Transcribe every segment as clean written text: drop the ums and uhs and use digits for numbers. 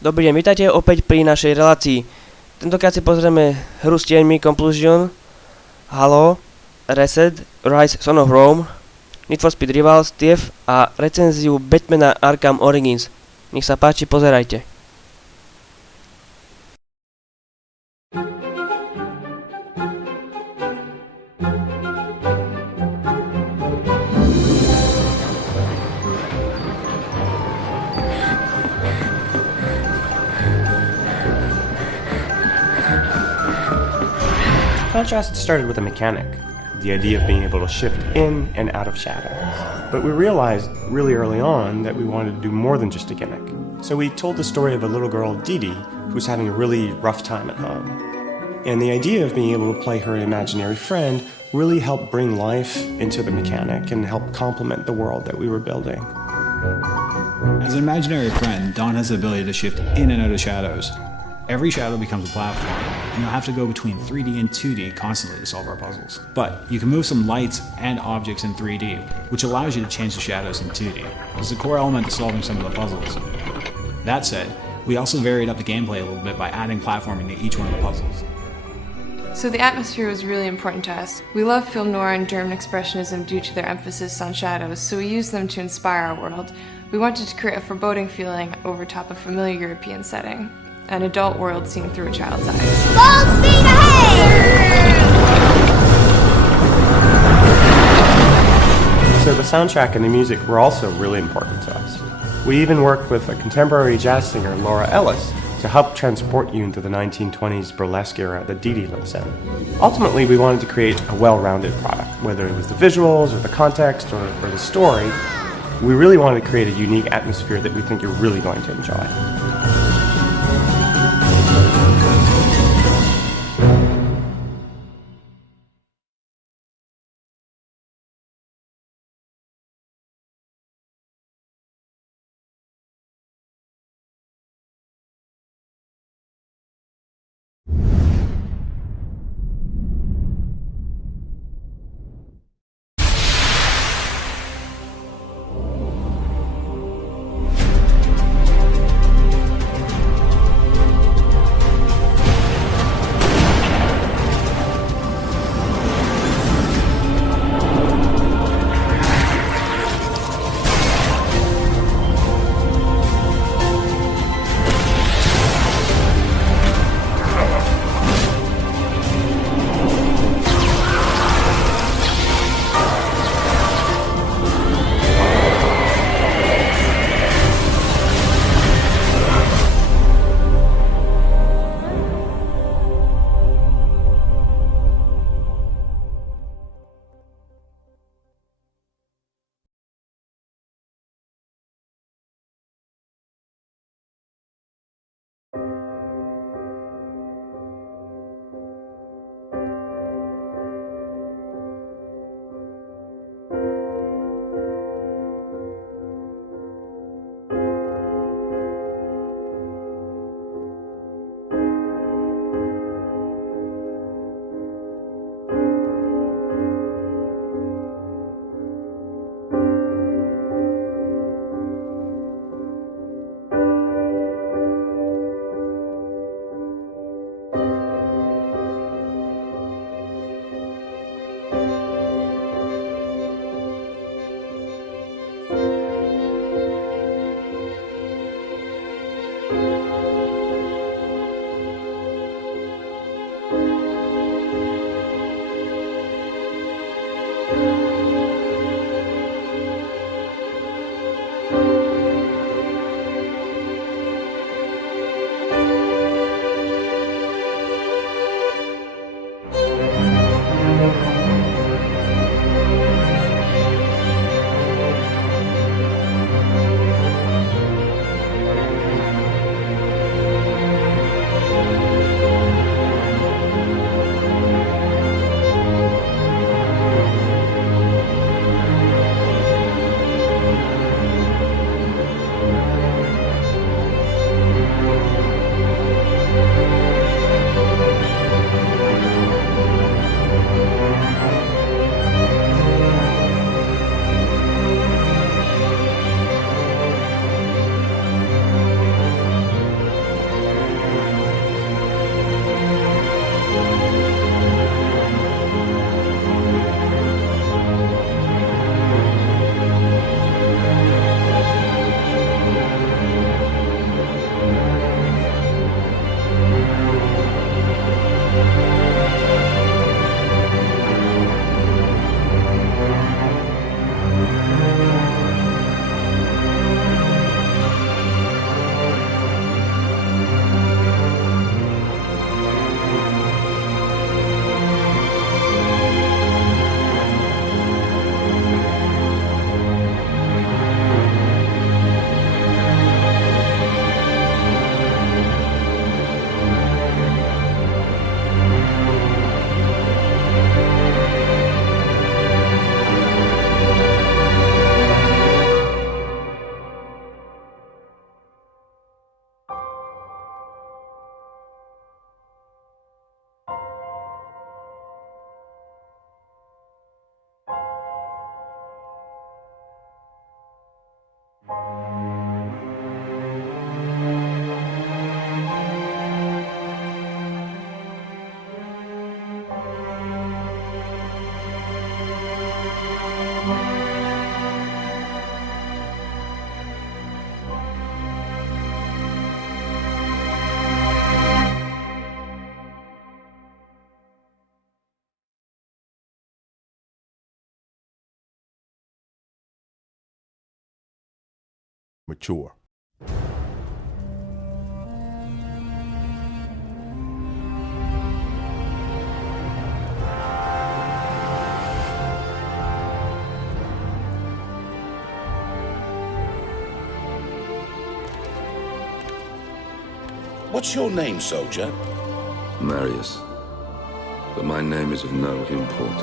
Dobrý deň, vítajte opäť pri našej relácii. Tentokrát si pozrieme hru s tieňmi Complusion, Halo, Reset, Rise, Son of Rome, Need for Speed Rivals, TF a recenziu Batmana Arkham Origins. Nech sa páči, pozerajte. Contrast started with a mechanic, the idea of being able to shift in and out of shadows. But we realized really early on that we wanted to do more than just a gimmick. So we told the story of a little girl, Dee Dee, who's having a really rough time at home. And the idea of being able to play her imaginary friend really helped bring life into the mechanic and help complement the world that we were building. As an imaginary friend, Dawn has the ability to shift in and out of shadows. Every shadow becomes a platform, and you'll have to go between 3D and 2D constantly to solve our puzzles. But you can move some lights and objects in 3D, which allows you to change the shadows in 2D. It's a core element to solving some of the puzzles. That said, we also varied up the gameplay a little bit by adding platforming to each one of the puzzles. So the atmosphere was really important to us. We love film noir and German expressionism due to their emphasis on shadows, so we used them to inspire our world. We wanted to create a foreboding feeling over top a familiar European setting. An adult world seen through a child's eyes. Full speed ahead! So the soundtrack and the music were also really important to us. We even worked with a contemporary jazz singer, Laura Ellis, to help transport you into the 1920s burlesque era that Dee Dee lives in. Ultimately, we wanted to create a well-rounded product, whether it was the visuals or the context or the story. We really wanted to create a unique atmosphere that we think you're really going to enjoy. mature. What's your name, soldier? Marius. But my name is of no import.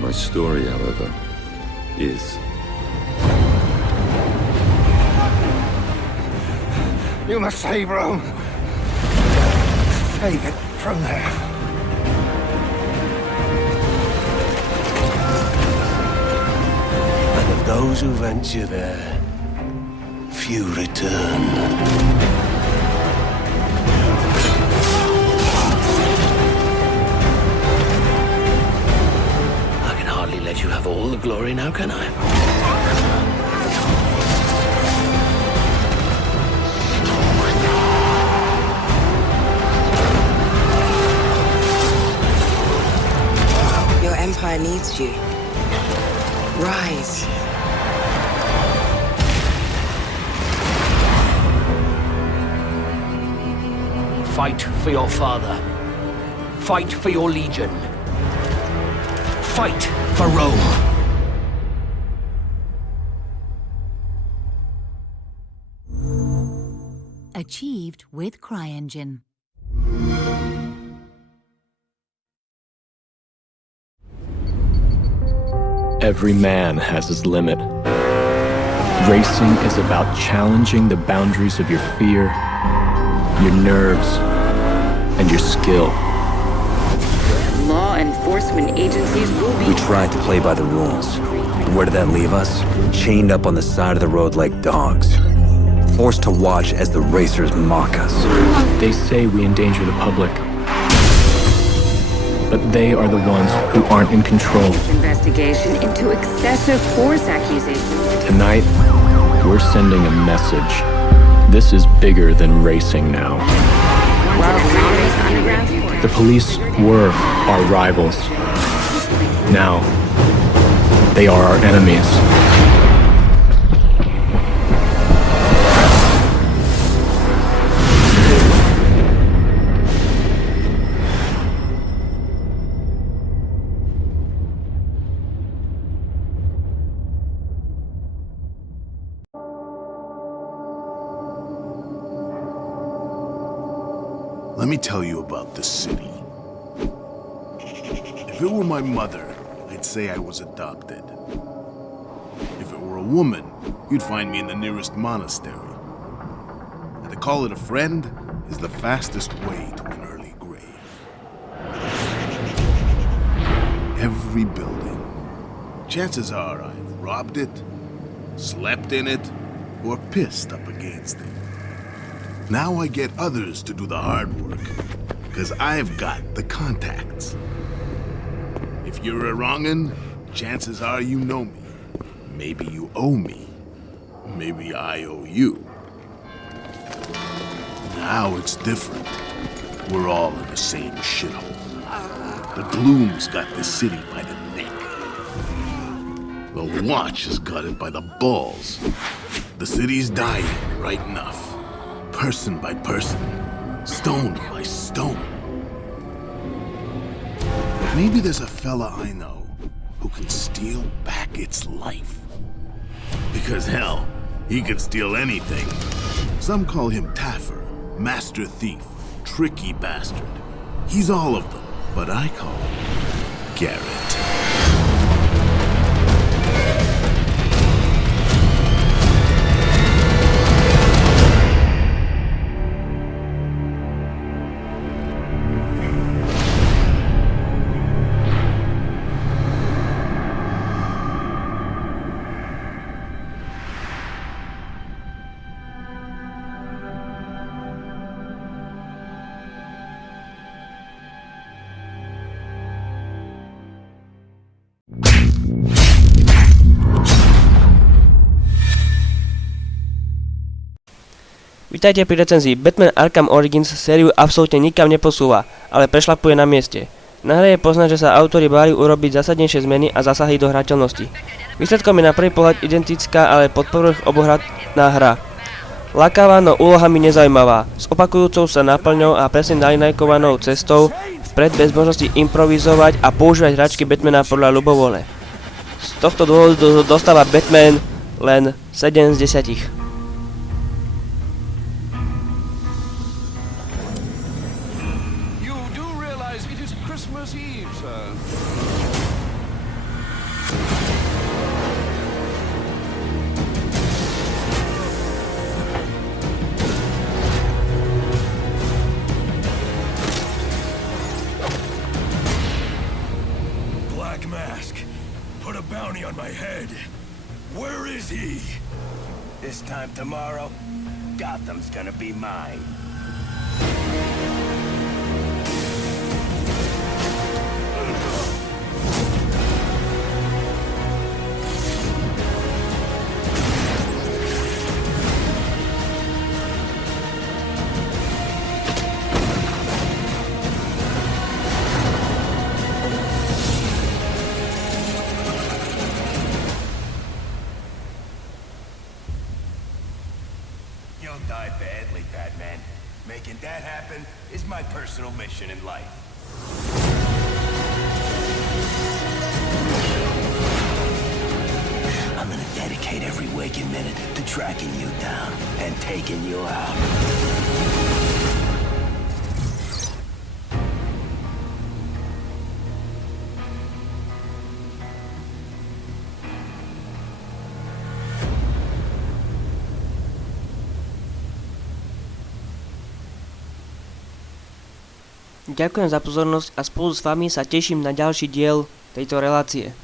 My story, however, is. You must save Rome. Save it from there. And of those who venture there, few return. I can hardly let you have all the glory now, can I? Your empire needs you. Rise. Fight for your father. Fight for your legion. Fight for Rome. Achieved with CryEngine. Every man has his limit. Racing is about challenging the boundaries of your fear, your nerves, and your skill. Law enforcement agencies will be... We tried to play by the rules. And where did that leave us? Chained up on the side of the road like dogs. Forced to watch as the racers mock us. They say we endanger the public. But they are the ones who aren't in control. Investigation into excessive force accusations. Tonight, we're sending a message. This is bigger than racing now. The police were our rivals. Now, they are our enemies. Let me tell you about this city. If it were my mother, I'd say I was adopted. If it were a woman, you'd find me in the nearest monastery. And to call it a friend is the fastest way to an early grave. Every building. Chances are I've robbed it, slept in it, or pissed up against it. Now I get others to do the hard work, because I've got the contacts. If you're a wrong'un, chances are you know me. Maybe you owe me. Maybe I owe you. Now it's different. We're all in the same shithole. The gloom's got the city by the neck. The watch has got it by the balls. The city's dying right enough. Person by person, stone by stone. But maybe there's a fella I know who can steal back its life. Because hell, he can steal anything. Some call him Taffer, master thief, tricky bastard. He's all of them, but I call him Garrett. Vítajte pri recenzii. Batman Arkham Origins sériu absolútne nikam neposúva, ale prešlapuje na mieste. Na hre je poznať, že sa autori báli urobiť zásadnejšie zmeny a zasahy do hrateľnosti. Výsledkom je na prvý pohľad identická, ale pod povrch obohratná hra. Lákavá, no úlohami nezaujímavá, s opakujúcou sa náplňou a presne nalinajkovanou cestou vpred bez možnosti improvizovať a používať hračky Batmana podľa ľubovole. Z tohto dôvodu dostáva Batman len 7 z 10. Put a bounty on my head. Where is he? This time tomorrow, Gotham's gonna be mine. You'll die badly, Batman. Making that happen is my personal mission in life. I'm gonna dedicate every waking minute to tracking you down and taking you out. Ďakujem za pozornosť a spolu s vami sa teším na ďalší diel tejto relácie.